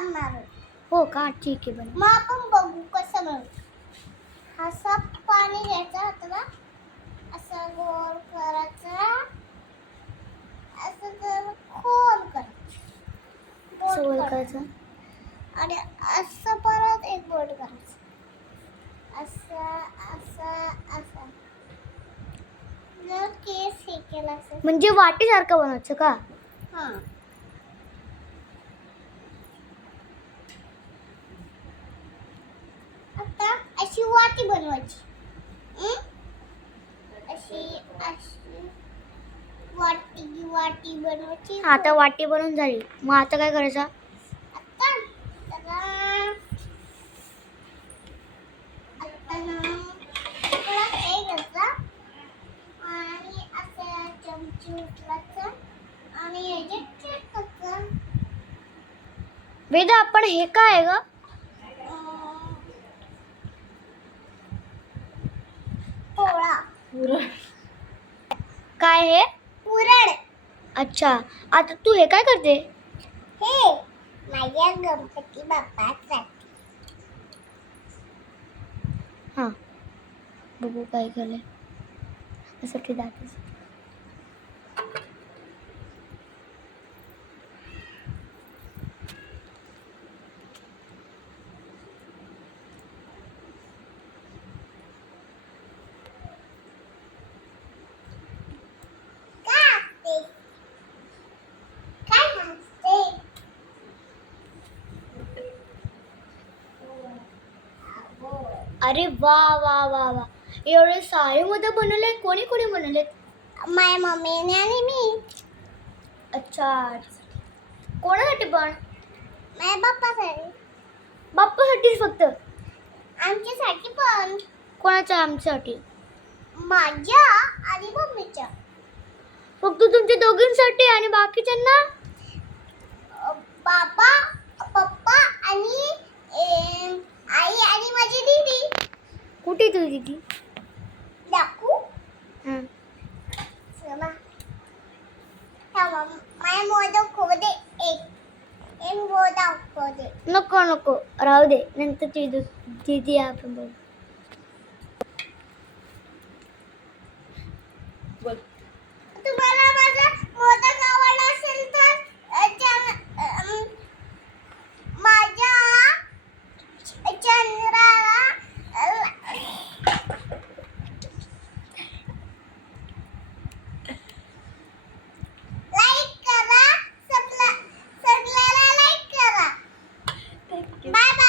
बनणार आहे. हो का, ठीक आहे बरं. मग आपण बघू कसं बनवू. असं पाणी घ्यायचं हाताला, असं गोल करायचं, असं तर खोल करायचं, बोट सवय करायचं. करायचं. आणि असं परत एक बोट करायचं, असं असं असं. जर केस हे केलं असेल, म्हणजे वाटीसारखं बनवायचं का? हां. आता अशी वाटी बनवायची. अशी अशी वाटी बनवायची. आता वाटी बनवून झाली, मग आता काय करायचं? आता ना थोडा हे घ्यायचा आणि असं चमची उचलायचं आणि ह्याच्यात टाकायचं. वेदा, आपण हे काय आहे ग? पोळा. काय हे? पुरण. अच्छा, आता तू हे काय करते? हे माझ्या गणपती बाप्पाचा. हां, बघू काय केलंय. असं की दाखवच. अरे वा वा वा वा, एवढे सारे मोदक बनवले. कोणी कोणी बनवले? माझ्या मम्मीने आणि मी. अच्छा, कोणासाठी पण? माझ्या बाप्पासाठी. बाप्पासाठीच फक्त? आमच्यासाठी पण. कोणाच्या? आमच्यासाठी. माझ्या आणि मम्मीच्या. फक्त तुमच्या दोघींसाठी आणि बाकीच्यांना? बाबा, पप्पा आणि आई आणि माझी दीदी. कुठे तुझी दीदी? दाखवू? हां. चला. माझ्या मोदक खाऊ दे एक मोदक खाऊ दे. नको नको, राहू दे, नंतर तुझी दीदी आपण बघू. तुम्हाला माझा मोदक आवडला असेल तर माझ्या चॅनलला लाईक करा, सगळ्याला लाईक करा. बाय.